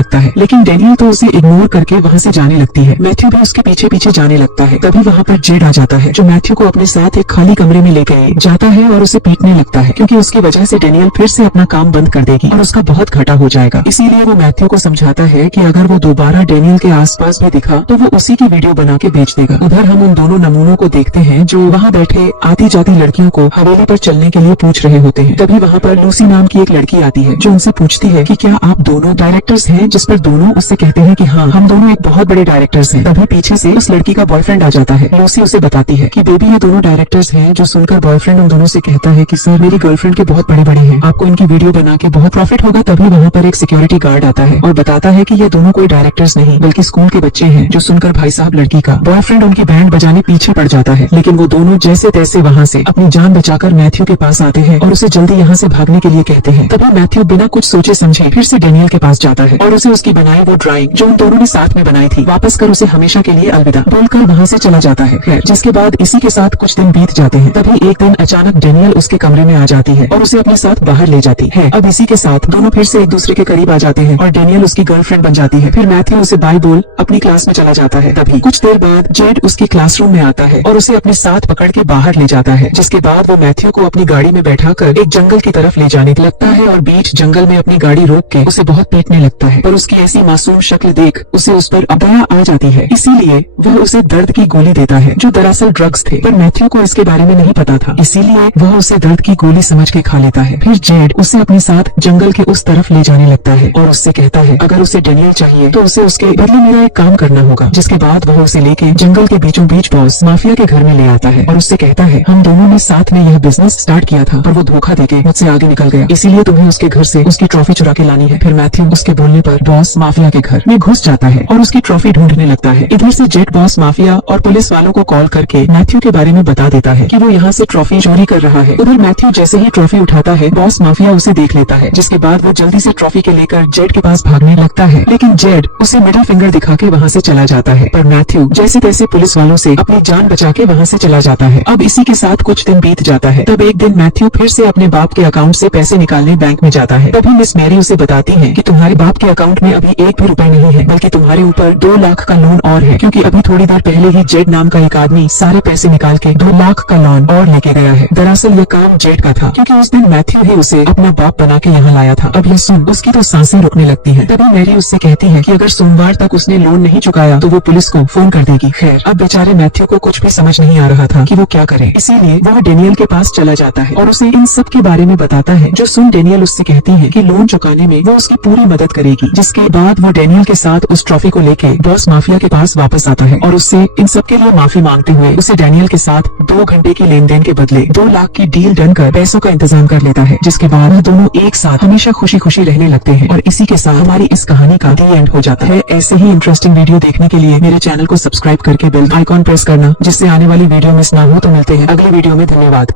लगता है, लेकिन डेनियल तो उसे इग्नोर करके वहाँ से जाने लगती है। मैथ्यू भी उसके पीछे पीछे जाने लगता है। तभी वहाँ पर जेड आ जाता है, जो मैथ्यू को अपने साथ एक खाली कमरे में लेकर जाता है और उसे पीटने लगता है, क्योंकि उसकी वजह से डेनियल फिर से अपना काम बंद कर देगी और उसका बहुत घाटा हो जाएगा। इसीलिए वो मैथ्यू को समझाता है कि अगर वो दोबारा डेनियल के आसपास भी दिखा तो वो उसी की वीडियो बना के बेच देगा। उधर हम उन दोनों नमूनों को देखते हैं जो वहाँ बैठे आती जाती लड़कियों को हवेली पर चलने के लिए पूछ रहे होते हैं। तभी वहाँ पर लूसी नाम की एक लड़की आती है, जो उनसे पूछती है कि क्या आप दोनों डायरेक्टर्स हैं, जिस पर दोनों उससे कहते हैं कि हाँ, हम दोनों एक बहुत बड़े डायरेक्टर्स हैं। तभी पीछे से उस लड़की का बॉयफ्रेंड आ जाता है। लूसी उसे बताती है कि बेबी, ये दोनों डायरेक्टर्स हैं। जो सुनकर बॉयफ्रेंड उन दोनों से कहता है कि सर, मेरी गर्लफ्रेंड के बहुत बड़े बड़े हैं, आपको इनकी वीडियो बना के बहुत प्रॉफिट होगा। तभी वहाँ पर एक सिक्योरिटी गार्ड आता है और बताता है कि ये दोनों कोई डायरेक्टर्स नहीं बल्कि स्कूल के बच्चे हैं। जो सुनकर भाई साहब लड़की का बॉयफ्रेंड उनकी बैंड बजाने पीछे पड़ जाता है, लेकिन वो दोनों जैसे तैसे वहाँ से अपनी जान बचाकर मैथ्यू के पास आते हैं और उसे जल्दी यहाँ से भागने के लिए कहते हैं। तभी मैथ्यू बिना कुछ सोचे समझे फिर से डेनियल के पास जाता है और उसे उसकी बनाई वो ड्राइंग जो उन दोनों ने साथ में बनाई थी वापस कर उसे हमेशा के लिए अलविदा बोलकर वहाँ से चला जाता है। खैर, जिसके बाद इसी के साथ कुछ दिन बीत जाते हैं। तभी एक दिन अचानक डेनियल उसके कमरे में आ जाती है और उसे अपने साथ बाहर ले जाती है। अब इसी के साथ दोनों फिर से एक दूसरे के करीब आ जाते हैं और डेनियल उसकी गर्लफ्रेंड बन जाती है। फिर मैथ्यू उसे बाय बोल अपनी क्लास में चला जाता है। तभी कुछ देर बाद जेड उसकी क्लासरूम में आता है और उसे अपने साथ पकड़ के बाहर ले जाता है, जिसके बाद वो मैथ्यू को अपनी गाड़ी में बैठाकर एक जंगल की तरफ ले जाने लगता है और बीच जंगल में अपनी गाड़ी रोक के उसे बहुत पीटने लगता है। पर उसकी ऐसी मासूम शक्ल देख उसे उस पर दया आ जाती है, इसीलिए वह उसे दर्द की गोली देता है, जो दरअसल ड्रग्स थे। पर मैथ्यू को इसके बारे में नहीं पता था, इसीलिए वह उसे दर्द की गोली समझ के खा लेता है। फिर जेड उसे अपने साथ जंगल के उस तरफ ले जाने लगता है और उससे कहता है अगर उसे डेनियल चाहिए तो उसे उसके बदले मेरा एक काम करना होगा। जिसके बाद वह उसे लेके जंगल के बीचों बीच बॉस माफिया के घर में ले आता है और उससे कहता है हम दोनों ने साथ में यह बिजनेस स्टार्ट किया था, पर वो धोखा देके मुझसे आगे निकल गया, इसीलिए तुम्हें उसके घर से उसकी ट्रॉफी चुरा के लानी है। फिर मैथ्यू उसके बोलने पर बॉस माफिया के घर में घुस जाता है और उसकी ट्रॉफी ढूंढने लगता है। इधर से जेड बॉस माफिया और पुलिस वालों को कॉल करके मैथ्यू के बारे में बता देता है कि वो यहाँ से ट्रॉफी चोरी कर रहा है। उधर मैथ्यू जैसे ही ट्रॉफी उठाता है, बॉस माफिया उसे देख लेता है, जिसके बाद वो जल्दी से ट्रॉफी के लेकर जेड के पास भागने लगता है, लेकिन जेड उसे मिडिल फिंगर दिखा के वहाँ से चला जाता है। पर मैथ्यू जैसे तैसे पुलिस वालों से अपनी जान बचा के वहाँ से चला जाता है। अब इसी के साथ कुछ दिन बीत जाता है। तब एक दिन मैथ्यू फिर से अपने बाप के अकाउंट से पैसे निकालने बैंक में जाता है। तभी मिस मैरी उसे बताती है कि तुम्हारे बाप के अकाउंट में अभी एक भी रुपए नहीं है, बल्कि तुम्हारे ऊपर 2 लाख का लोन और है, क्योंकि अभी थोड़ी देर पहले ही जेड नाम का एक आदमी सारे पैसे निकाल के 2 लाख का लोन और लेके गया है। दरअसल ये काम जेड का था, क्योंकि उस दिन मैथ्यू ही उसे अपना बाप बना के यहाँ लाया था। अब यह सुन उसकी तो सांसें रुकने लगती है। तभी मैरी उससे कहती है कि अगर सोमवार तक उसने लोन नहीं चुकाया तो वो पुलिस को फोन कर देगी। खैर, अब बेचारे मैथ्यू को कुछ भी समझ नहीं आ रहा था कि वो क्या करे, इसीलिए वह डेनियल के पास चला जाता है और उसे इन सब के बारे में बताता है। जो सुन डेनियल उससे कहती है कि लोन चुकाने में वो उसकी पूरी मदद करेगी। जिसके बाद वो डेनियल के साथ उस ट्रॉफी को लेके बॉस माफिया के पास वापस आता है और उससे इन सब के लिए माफी मांगते हुए उसे डेनियल के साथ 2 घंटे की लेन देन के बदले 2 लाख की डील डन कर पैसों का इंतजाम कर लेता है। जिसके बाद वो दोनों एक साथ हमेशा खुशी खुशी रहने लगते हैं और इसी के साथ हमारी इस कहानी का दी एंड हो जाता है। ऐसे ही इंटरेस्टिंग वीडियो देखने के लिए मेरे चैनल को सब्सक्राइब करके बेल आइकॉन प्रेस करना, जिससे आने वाली वीडियो मिस ना हो। तो मिलते हैं अगली वीडियो में। धन्यवाद।